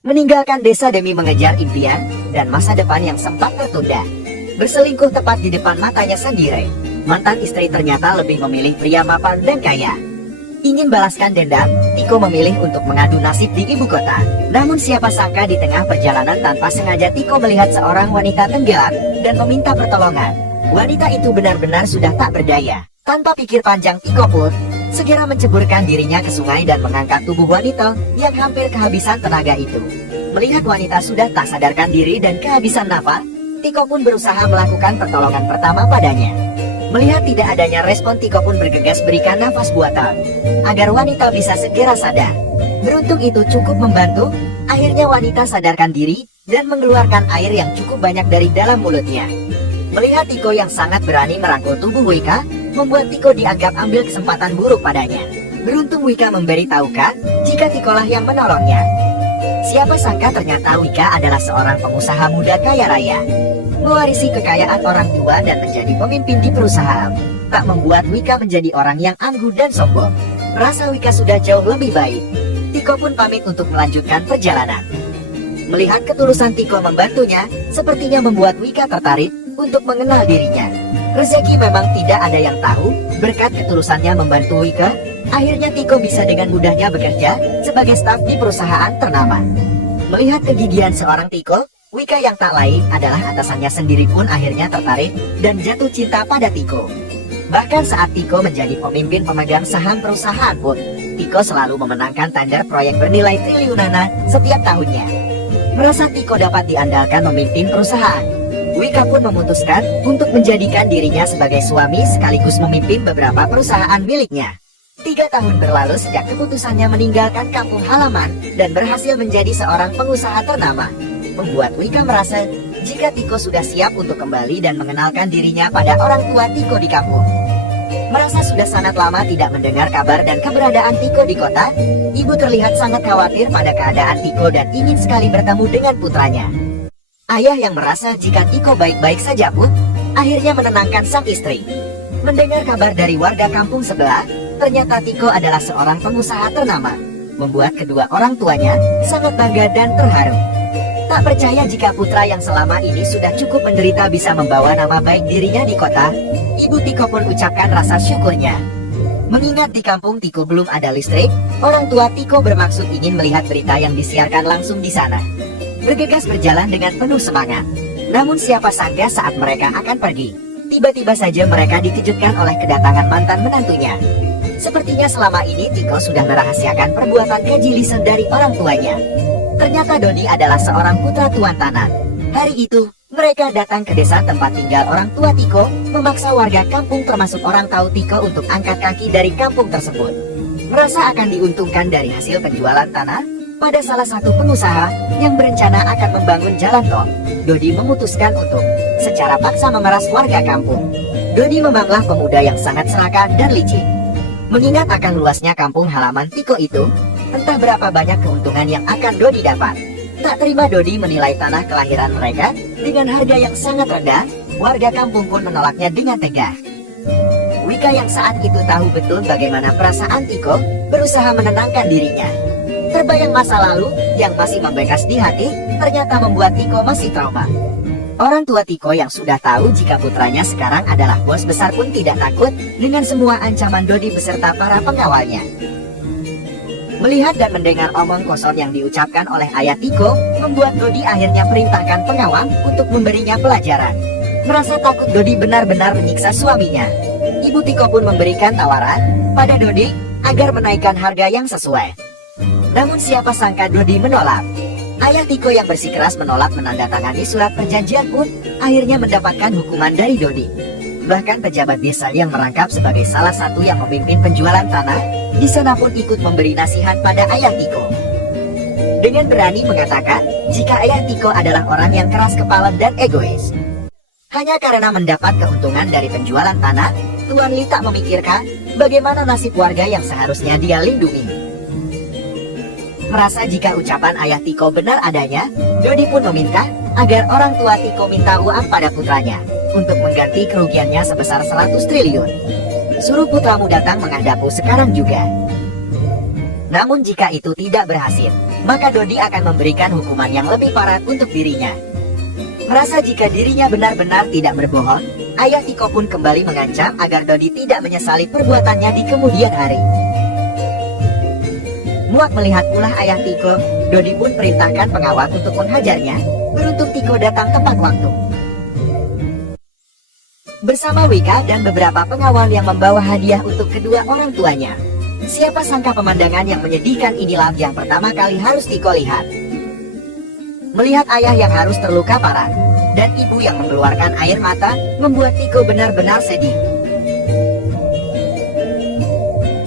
meninggalkan desa demi mengejar impian dan masa depan yang sempat tertunda. Berselingkuh tepat di depan matanya sendiri, mantan istri ternyata lebih memilih pria mapan dan kaya. Ingin balaskan dendam, Tiko memilih untuk mengadu nasib di ibu kota. Namun siapa sangka di tengah perjalanan tanpa sengaja Tiko melihat seorang wanita tenggelam dan meminta pertolongan. Wanita itu benar-benar sudah tak berdaya. Tanpa pikir panjang, Tiko pun segera menceburkan dirinya ke sungai dan mengangkat tubuh wanita yang hampir kehabisan tenaga itu. Melihat wanita sudah tak sadarkan diri dan kehabisan nafas, Tiko pun berusaha melakukan pertolongan pertama padanya. Melihat tidak adanya respon, Tiko pun bergegas berikan nafas buatan agar wanita bisa segera sadar. Beruntung itu cukup membantu. Akhirnya wanita sadarkan diri dan mengeluarkan air yang cukup banyak dari dalam mulutnya. Melihat Tiko yang sangat berani merangkul tubuh Wika, membuat Tiko dianggap ambil kesempatan buruk padanya. Beruntung Wika memberitahukan jika Tikolah yang menolongnya. Siapa sangka ternyata Wika adalah seorang pengusaha muda kaya raya, mewarisi kekayaan orang tua dan menjadi pemimpin di perusahaan. Tak membuat Wika menjadi orang yang angkuh dan sombong. Merasa Wika sudah jauh lebih baik, Tiko pun pamit untuk melanjutkan perjalanan. Melihat ketulusan Tiko membantunya, sepertinya membuat Wika tertarik untuk mengenal dirinya. Rezeki memang tidak ada yang tahu. Berkat ketulusannya membantu Wika, akhirnya Tiko bisa dengan mudahnya bekerja sebagai staf di perusahaan ternama. Melihat kegigihan seorang Tiko, Wika yang tak lain adalah atasannya sendiri pun akhirnya tertarik dan jatuh cinta pada Tiko. Bahkan saat Tiko menjadi pemimpin pemegang saham perusahaan pun, Tiko selalu memenangkan tender proyek bernilai triliunan setiap tahunnya. Merasa Tiko dapat diandalkan memimpin perusahaan, Wika pun memutuskan untuk menjadikan dirinya sebagai suami sekaligus memimpin beberapa perusahaan miliknya. 3 tahun berlalu sejak keputusannya meninggalkan kampung halaman dan berhasil menjadi seorang pengusaha ternama, membuat Wika merasa jika Tiko sudah siap untuk kembali dan mengenalkan dirinya pada orang tua Tiko di kampung. Merasa sudah sangat lama tidak mendengar kabar dan keberadaan Tiko di kota, ibu terlihat sangat khawatir pada keadaan Tiko dan ingin sekali bertemu dengan putranya. Ayah yang merasa jika Tiko baik-baik saja pun akhirnya menenangkan sang istri. Mendengar kabar dari warga kampung sebelah, ternyata Tiko adalah seorang pengusaha ternama, membuat kedua orang tuanya sangat bangga dan terharu. Tak percaya jika putra yang selama ini sudah cukup menderita bisa membawa nama baik dirinya di kota, ibu Tiko pun ucapkan rasa syukurnya. Mengingat di kampung Tiko belum ada listrik, orang tua Tiko bermaksud ingin melihat berita yang disiarkan langsung di sana. Bergegas berjalan dengan penuh semangat. Namun siapa sangka saat mereka akan pergi, tiba-tiba saja mereka dikejutkan oleh kedatangan mantan menantunya. Sepertinya selama ini Tiko sudah merahasiakan perbuatan keji lisan dari orang tuanya. Ternyata Dodi adalah seorang putra tuan tanah. Hari itu, mereka datang ke desa tempat tinggal orang tua Tiko, memaksa warga kampung termasuk orang tahu Tiko untuk angkat kaki dari kampung tersebut. Merasa akan diuntungkan dari hasil penjualan tanah pada salah satu pengusaha yang berencana akan membangun jalan tol, Dodi memutuskan untuk secara paksa memeras warga kampung. Dodi memanglah pemuda yang sangat serakah dan licik. Mengingat akan luasnya kampung halaman Tiko itu, entah berapa banyak keuntungan yang akan Dodi dapat. Tak terima Dodi menilai tanah kelahiran mereka dengan harga yang sangat rendah, warga kampung pun menolaknya dengan tegas. Wika yang saat itu tahu betul bagaimana perasaan Tiko, berusaha menenangkan dirinya. Terbayang masa lalu yang masih membekas di hati, ternyata membuat Tiko masih trauma. Orang tua Tiko yang sudah tahu jika putranya sekarang adalah bos besar pun tidak takut dengan semua ancaman Dodi beserta para pengawalnya. Melihat dan mendengar omong kosong yang diucapkan oleh ayah Tiko, membuat Dodi akhirnya perintahkan pengawal untuk memberinya pelajaran. Merasa takut Dodi benar-benar menyiksa suaminya, ibu Tiko pun memberikan tawaran pada Dodi agar menaikkan harga yang sesuai. Namun siapa sangka Dodi menolak. Ayah Tiko yang bersikeras menolak menandatangani surat perjanjian pun akhirnya mendapatkan hukuman dari Dodi. Bahkan pejabat desa yang merangkap sebagai salah satu yang memimpin penjualan tanah di sana pun ikut memberi nasihat pada ayah Tiko. Dengan berani mengatakan jika ayah Tiko adalah orang yang keras kepala dan egois. Hanya karena mendapat keuntungan dari penjualan tanah, Tuan Li tak memikirkan bagaimana nasib warga yang seharusnya dia lindungi. Merasa jika ucapan ayah Tiko benar adanya, Dodi pun meminta agar orang tua Tiko minta uang pada putranya untuk mengganti kerugiannya sebesar 100 triliun. Suruh putramu datang menghadapku sekarang juga. Namun jika itu tidak berhasil, maka Dodi akan memberikan hukuman yang lebih parah untuk dirinya. Merasa jika dirinya benar-benar tidak berbohong, ayah Tiko pun kembali mengancam agar Dodi tidak menyesali perbuatannya di kemudian hari. Muak melihat ulah ayah Tiko, Dodi pun perintahkan pengawal untuk menghajarnya. Beruntung Tiko datang tepat waktu. Bersama Wika dan beberapa pengawal yang membawa hadiah untuk kedua orang tuanya. Siapa sangka pemandangan yang menyedihkan inilah yang pertama kali harus Tiko lihat. Melihat ayah yang harus terluka parah, dan ibu yang mengeluarkan air mata, membuat Tiko benar-benar sedih.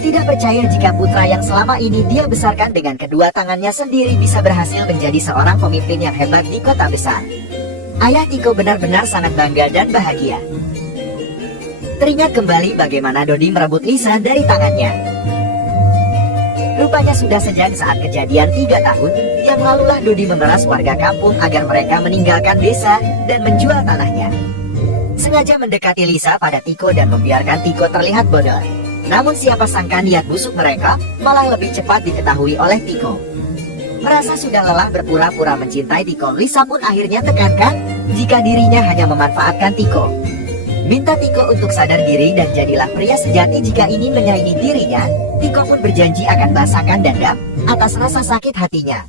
Tidak percaya jika putra yang selama ini dia besarkan dengan kedua tangannya sendiri bisa berhasil menjadi seorang pemimpin yang hebat di kota besar. Ayah Tiko benar-benar sangat bangga dan bahagia. Teringat kembali bagaimana Dodi merebut Lisa dari tangannya. Rupanya sudah sejak saat kejadian 3 tahun yang lalulah Dodi memeras warga kampung agar mereka meninggalkan desa dan menjual tanahnya. Sengaja mendekati Lisa pada Tiko dan membiarkan Tiko terlihat bodoh. Namun siapa sangka niat busuk mereka malah lebih cepat diketahui oleh Tiko. Merasa sudah lelah berpura-pura mencintai Tiko, Lisa pun akhirnya tekankan jika dirinya hanya memanfaatkan Tiko. Minta Tiko untuk sadar diri dan jadilah pria sejati jika ingin menyayangi dirinya. Tiko pun berjanji akan bahasakan dendam atas rasa sakit hatinya.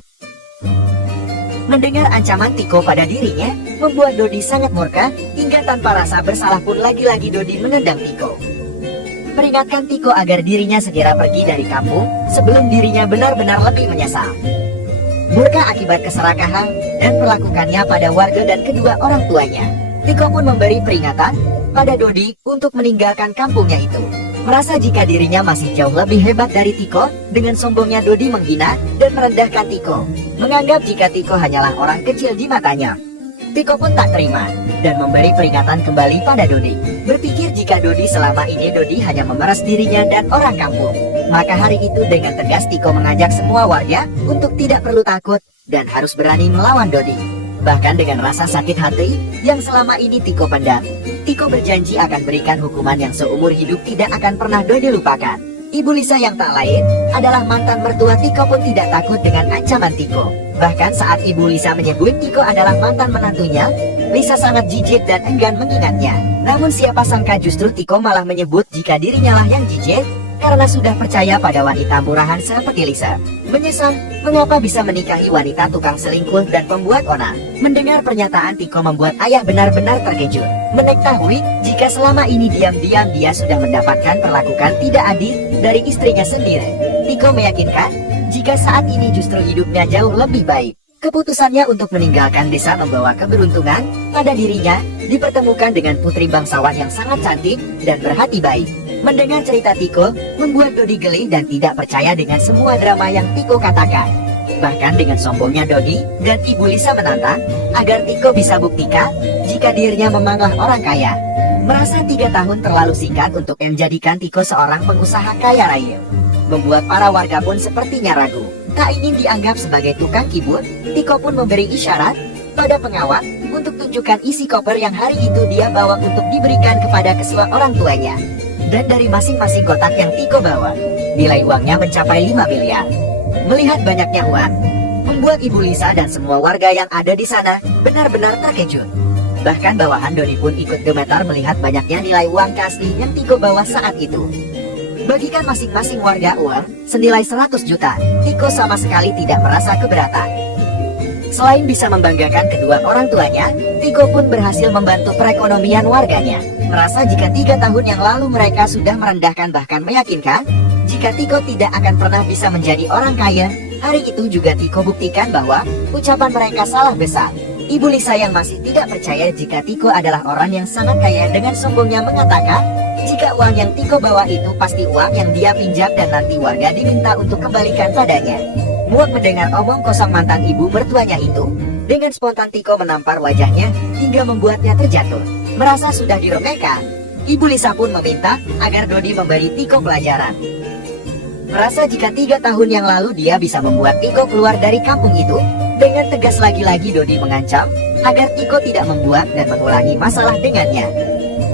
Mendengar ancaman Tiko pada dirinya, membuat Dodi sangat murka, hingga tanpa rasa bersalah pun lagi-lagi Dodi menendang Tiko. Peringatkan Tiko agar dirinya segera pergi dari kampung, sebelum dirinya benar-benar lebih menyesal. Murka akibat keserakahan dan perlakukannya pada warga dan kedua orang tuanya, Tiko pun memberi peringatan pada Dodi untuk meninggalkan kampungnya itu. Merasa jika dirinya masih jauh lebih hebat dari Tiko, dengan sombongnya Dodi menghina dan merendahkan Tiko, menganggap jika Tiko hanyalah orang kecil di matanya. Tiko pun tak terima dan memberi peringatan kembali pada Dodi. Berpikir jika Dodi selama ini Dodi hanya memeras dirinya dan orang kampung, maka hari itu dengan tegas Tiko mengajak semua warga untuk tidak perlu takut dan harus berani melawan Dodi. Bahkan dengan rasa sakit hati yang selama ini Tiko pendam, Tiko berjanji akan berikan hukuman yang seumur hidup tidak akan pernah Dodi lupakan. Ibu Lisa yang tak lain adalah mantan mertua Tiko pun tidak takut dengan ancaman Tiko. Bahkan saat Ibu Lisa menyebut Tiko adalah mantan menantunya, Lisa sangat jijik dan enggan mengingatnya. Namun siapa sangka justru Tiko malah menyebut jika dirinya lah yang jijik, karena sudah percaya pada wanita murahan seperti Lisa. Menyesal mengapa bisa menikahi wanita tukang selingkuh dan pembuat onar. Mendengar pernyataan Tiko membuat ayah benar-benar terkejut. Mengetahui jika selama ini diam-diam dia sudah mendapatkan perlakuan tidak adil dari istrinya sendiri. Tiko meyakinkan jika saat ini justru hidupnya jauh lebih baik. Keputusannya untuk meninggalkan desa membawa keberuntungan pada dirinya, dipertemukan dengan putri bangsawan yang sangat cantik dan berhati baik. Mendengar cerita Tiko, membuat Dodi geli dan tidak percaya dengan semua drama yang Tiko katakan. Bahkan dengan sombongnya Dodi dan Ibu Lisa menantang agar Tiko bisa buktikan jika dirinya memanglah orang kaya. Merasa 3 tahun terlalu singkat untuk menjadikan Tiko seorang pengusaha kaya raya, membuat para warga pun sepertinya ragu. Tak ingin dianggap sebagai tukang kibul, Tiko pun memberi isyarat pada pengawal untuk tunjukkan isi koper yang hari itu dia bawa untuk diberikan kepada kedua orang tuanya. Dan dari masing-masing kotak yang Tiko bawa, nilai uangnya mencapai 5 miliar. Melihat banyaknya uang, membuat Ibu Lisa dan semua warga yang ada di sana benar-benar terkejut. Bahkan bawahan Dodi pun ikut gemetar melihat banyaknya nilai uang asli yang Tiko bawa saat itu. Bagikan masing-masing warga uang senilai 100 juta, Tiko sama sekali tidak merasa keberatan. Selain bisa membanggakan kedua orang tuanya, Tiko pun berhasil membantu perekonomian warganya. Merasa jika 3 tahun yang lalu mereka sudah merendahkan bahkan meyakinkan jika Tiko tidak akan pernah bisa menjadi orang kaya, hari itu juga Tiko buktikan bahwa ucapan mereka salah besar. Ibu Lisa yang masih tidak percaya jika Tiko adalah orang yang sangat kaya dengan sombongnya mengatakan jika uang yang Tiko bawa itu pasti uang yang dia pinjam dan nanti warga diminta untuk kembalikan padanya. Muak mendengar omong kosong mantan ibu mertuanya itu, dengan spontan Tiko menampar wajahnya hingga membuatnya terjatuh. Merasa sudah diremehkan, Ibu Lisa pun meminta agar Dodi memberi Tiko pelajaran. Merasa jika 3 tahun yang lalu dia bisa membuat Tiko keluar dari kampung itu, dengan tegas lagi-lagi Dodi mengancam agar Tiko tidak membuat dan mengulangi masalah dengannya.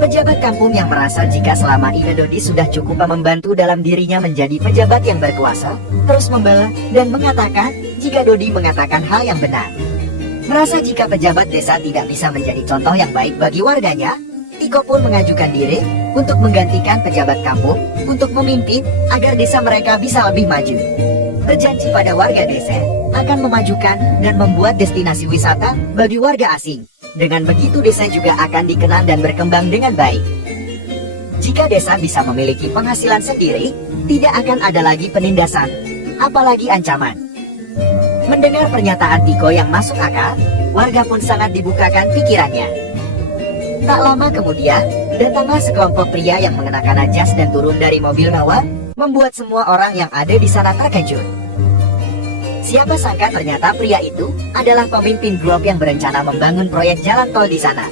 Pejabat kampung yang merasa jika selama ini Dodi sudah cukup membantu dalam dirinya menjadi pejabat yang berkuasa, terus membela dan mengatakan jika Dodi mengatakan hal yang benar. Merasa jika pejabat desa tidak bisa menjadi contoh yang baik bagi warganya, Tiko pun mengajukan diri untuk menggantikan pejabat kampung untuk memimpin agar desa mereka bisa lebih maju. Berjanji pada warga desa akan memajukan dan membuat destinasi wisata bagi warga asing. Dengan begitu desa juga akan dikenal dan berkembang dengan baik. Jika desa bisa memiliki penghasilan sendiri, tidak akan ada lagi penindasan, apalagi ancaman. Mendengar pernyataan Tiko yang masuk akal, warga pun sangat dibukakan pikirannya. Tak lama kemudian, datanglah sekelompok pria yang mengenakan jas dan turun dari mobil mewah, membuat semua orang yang ada di sana terkejut. Siapa sangka ternyata pria itu adalah pemimpin blok yang berencana membangun proyek jalan tol di sana.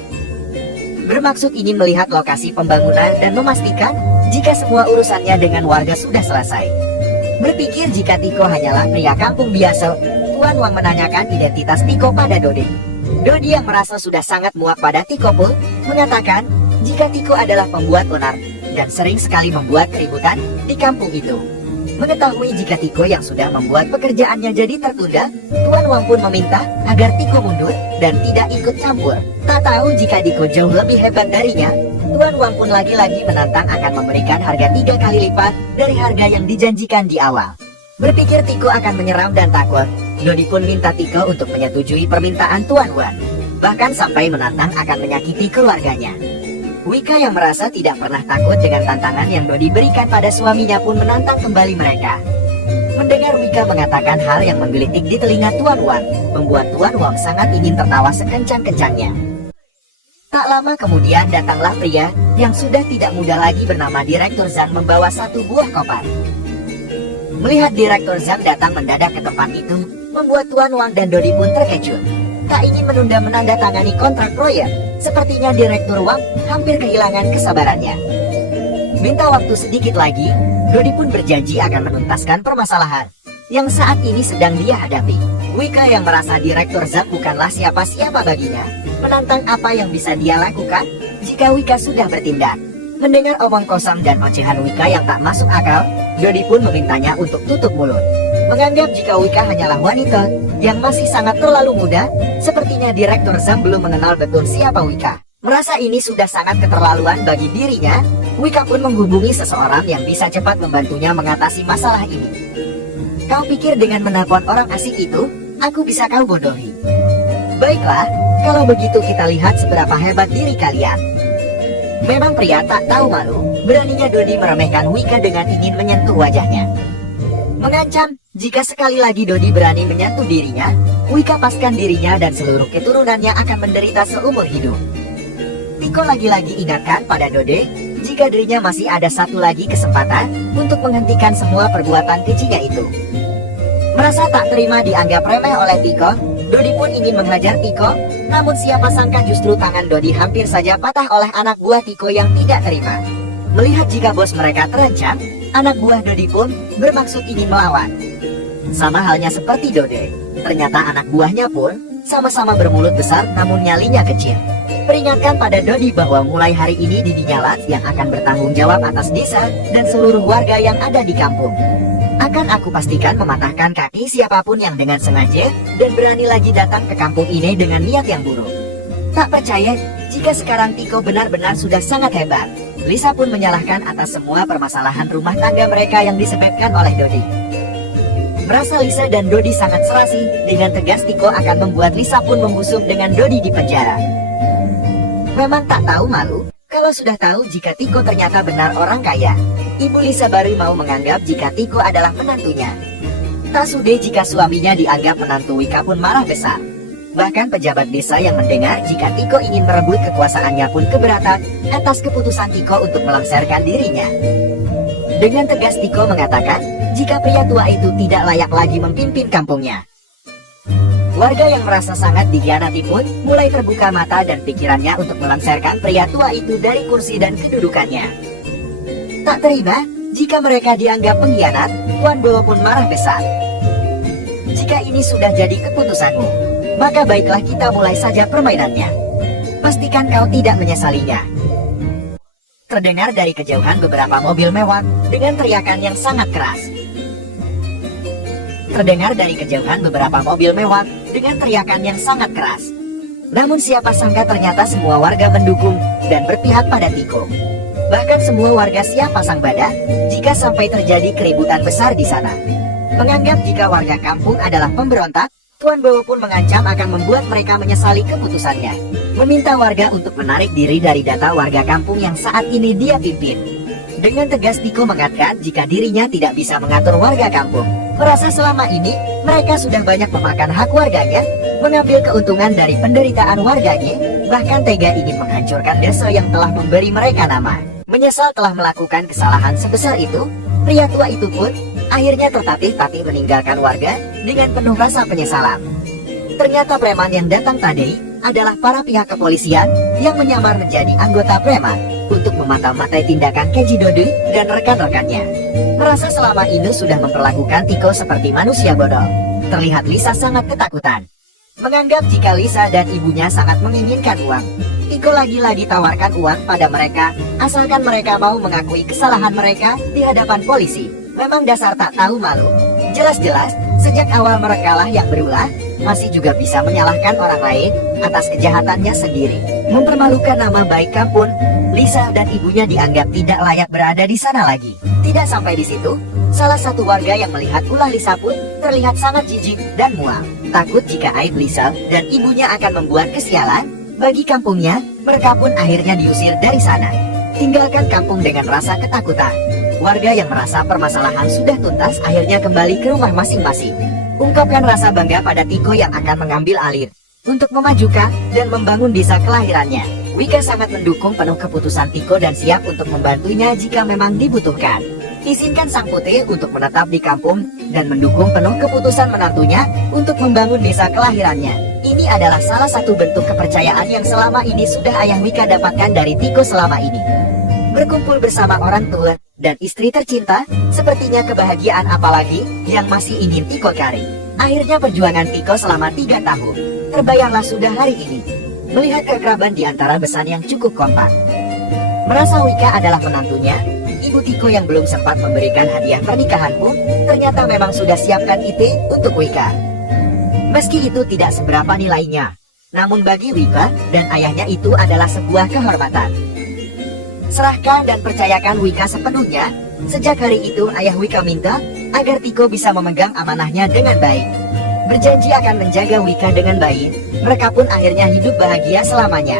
Bermaksud ingin melihat lokasi pembangunan dan memastikan jika semua urusannya dengan warga sudah selesai. Berpikir jika Tiko hanyalah pria kampung biasa, Tuan Wang menanyakan identitas Tiko pada Dodi. Dodi yang merasa sudah sangat muak pada Tiko pun mengatakan jika Tiko adalah pembuat onar dan sering sekali membuat keributan di kampung itu. Mengetahui jika Tiko yang sudah membuat pekerjaannya jadi tertunda, Tuan Wang pun meminta agar Tiko mundur dan tidak ikut campur. Tak tahu jika Tiko jauh lebih hebat darinya, Tuan Wang pun lagi-lagi menantang akan memberikan harga 3 kali lipat dari harga yang dijanjikan di awal. Berpikir Tiko akan menyerang dan takut, Dodi pun minta Tiko untuk menyetujui permintaan Tuan Wang. Bahkan sampai menantang akan menyakiti keluarganya. Wika yang merasa tidak pernah takut dengan tantangan yang Dodi berikan pada suaminya pun menantang kembali mereka. Mendengar Wika mengatakan hal yang menggelitik di telinga Tuan Wang, membuat Tuan Wang sangat ingin tertawa sekencang-kencangnya. Tak lama kemudian datanglah pria yang sudah tidak muda lagi bernama Direktur Zhang membawa satu buah koper. Melihat Direktur Zhang datang mendadak ke tempat itu, membuat Tuan Wang dan Dodi pun terkejut. Tak ingin menunda menandatangani kontrak proyek, sepertinya Direktur Wang hampir kehilangan kesabarannya. Minta waktu sedikit lagi, Dodi pun berjanji akan menuntaskan permasalahan yang saat ini sedang dia hadapi. Wika yang merasa Direktur Zhang bukanlah siapa-siapa baginya, menantang apa yang bisa dia lakukan jika Wika sudah bertindak. Mendengar omong kosong dan ocehan Wika yang tak masuk akal, Dodi pun memintanya untuk tutup mulut. Menganggap jika Wika hanyalah wanita yang masih sangat terlalu muda, sepertinya Direktur Zhang belum mengenal betul siapa Wika. Merasa ini sudah sangat keterlaluan bagi dirinya, Wika pun menghubungi seseorang yang bisa cepat membantunya mengatasi masalah ini. Kau pikir dengan menelpon orang asing itu, aku bisa kau bodohi? Baiklah, kalau begitu kita lihat seberapa hebat diri kalian. Memang pria tak tahu malu, beraninya Dodi meremehkan Wika dengan ingin menyentuh wajahnya. Mengancam, jika sekali lagi Dodi berani menyentuh dirinya, Wika paskan dirinya dan seluruh keturunannya akan menderita seumur hidup. Tiko lagi-lagi ingatkan pada Dodi, jika dirinya masih ada satu lagi kesempatan untuk menghentikan semua perbuatan kejinya itu. Merasa tak terima dianggap remeh oleh Tiko, Dodi pun ingin menghajar Tiko, namun siapa sangka justru tangan Dodi hampir saja patah oleh anak buah Tiko yang tidak terima. Melihat jika bos mereka terancam, anak buah Dodi pun bermaksud ingin melawan. Sama halnya seperti Dodi, ternyata anak buahnya pun sama-sama bermulut besar namun nyalinya kecil. Peringatkan pada Dodi bahwa mulai hari ini didinya yang akan bertanggung jawab atas desa dan seluruh warga yang ada di kampung. Akan aku pastikan mematahkan kaki siapapun yang dengan sengaja dan berani lagi datang ke kampung ini dengan niat yang buruk. Tak percaya jika sekarang Tiko benar-benar sudah sangat hebat. Lisa pun menyalahkan atas semua permasalahan rumah tangga mereka yang disebabkan oleh Dodi. Merasa Lisa dan Dodi sangat serasi, dengan tegas Tiko akan membuat Lisa pun membusuk dengan Dodi di penjara. Memang tak tahu malu, kalau sudah tahu jika Tiko ternyata benar orang kaya. Ibu Lisa baru mau menganggap jika Tiko adalah menantunya. Tak sudi jika suaminya dianggap menantu, Wika pun marah besar. Bahkan pejabat desa yang mendengar jika Tiko ingin merebut kekuasaannya pun keberatan atas keputusan Tiko untuk melengsarkan dirinya. Dengan tegas Tiko mengatakan jika pria tua itu tidak layak lagi memimpin kampungnya. Warga yang merasa sangat dikhianati pun mulai terbuka mata dan pikirannya untuk melengsarkan pria tua itu dari kursi dan kedudukannya. Tak terima jika mereka dianggap pengkhianat, Tuan Bowo pun marah besar. Jika ini sudah jadi keputusanmu, maka baiklah kita mulai saja permainannya. Pastikan kau tidak menyesalinya. Terdengar dari kejauhan beberapa mobil mewah dengan teriakan yang sangat keras. terdengar dari kejauhan beberapa mobil mewah dengan teriakan yang sangat keras. Namun siapa sangka ternyata semua warga mendukung dan berpihak pada Tiko. Bahkan semua warga siap pasang badan jika sampai terjadi keributan besar di sana. Menganggap jika warga kampung adalah pemberontak, Tuan Bowo pun mengancam akan membuat mereka menyesali keputusannya. Meminta warga untuk menarik diri dari data warga kampung yang saat ini dia pimpin. Dengan tegas Tiko mengatakan jika dirinya tidak bisa mengatur warga kampung. Merasa selama ini mereka sudah banyak memakan hak warganya, mengambil keuntungan dari penderitaan warganya, bahkan tega ingin menghancurkan desa yang telah memberi mereka nama. Menyesal telah melakukan kesalahan sebesar itu, pria tua itu pun akhirnya tertatih-tatih meninggalkan warga dengan penuh rasa penyesalan. Ternyata preman yang datang tadi adalah para pihak kepolisian yang menyamar menjadi anggota preman untuk memata-matai tindakan Keji Dodi dan rekan-rekannya. Merasa selama ini sudah memperlakukan Tiko seperti manusia bodoh, terlihat Lisa sangat ketakutan. Menganggap jika Lisa dan ibunya sangat menginginkan uang, Tiko lagi-lagi tawarkan uang pada mereka, asalkan mereka mau mengakui kesalahan mereka di hadapan polisi. Memang dasar tak tahu malu. Jelas-jelas, sejak awal merekalah yang berulah, masih juga bisa menyalahkan orang lain atas kejahatannya sendiri. Mempermalukan nama baik kampung, Lisa dan ibunya dianggap tidak layak berada di sana lagi. Tidak sampai di situ, salah satu warga yang melihat ulah Lisa pun terlihat sangat jijik dan mual. Takut jika aib Lisa dan ibunya akan membuat kesialan bagi kampungnya, mereka pun akhirnya diusir dari sana. Tinggalkan kampung dengan rasa ketakutan. Warga yang merasa permasalahan sudah tuntas akhirnya kembali ke rumah masing-masing. Ungkapkan rasa bangga pada Tiko yang akan mengambil alih untuk memajukan dan membangun desa kelahirannya. Wika sangat mendukung penuh keputusan Tiko dan siap untuk membantunya jika memang dibutuhkan. Izinkan sang putri untuk menetap di kampung dan mendukung penuh keputusan menantunya untuk membangun desa kelahirannya. Ini adalah salah satu bentuk kepercayaan yang selama ini sudah Ayah Wika dapatkan dari Tiko selama ini. Berkumpul bersama orang tua dan istri tercinta, sepertinya kebahagiaan apalagi yang masih ingin Tiko cari. Akhirnya perjuangan Tiko selama 3 tahun terbayarlah sudah hari ini. Melihat keakraban di antara besan yang cukup kompak. Merasa Wika adalah menantunya, ibu Tiko yang belum sempat memberikan hadiah pernikahan pun ternyata memang sudah siapkan IT untuk Wika. Meski itu tidak seberapa nilainya, namun bagi Wika dan ayahnya itu adalah sebuah kehormatan. Serahkan dan percayakan Wika sepenuhnya. Sejak hari itu Ayah Wika minta agar Tiko bisa memegang amanahnya dengan baik. Berjanji akan menjaga Wika dengan baik. Mereka pun akhirnya hidup bahagia selamanya.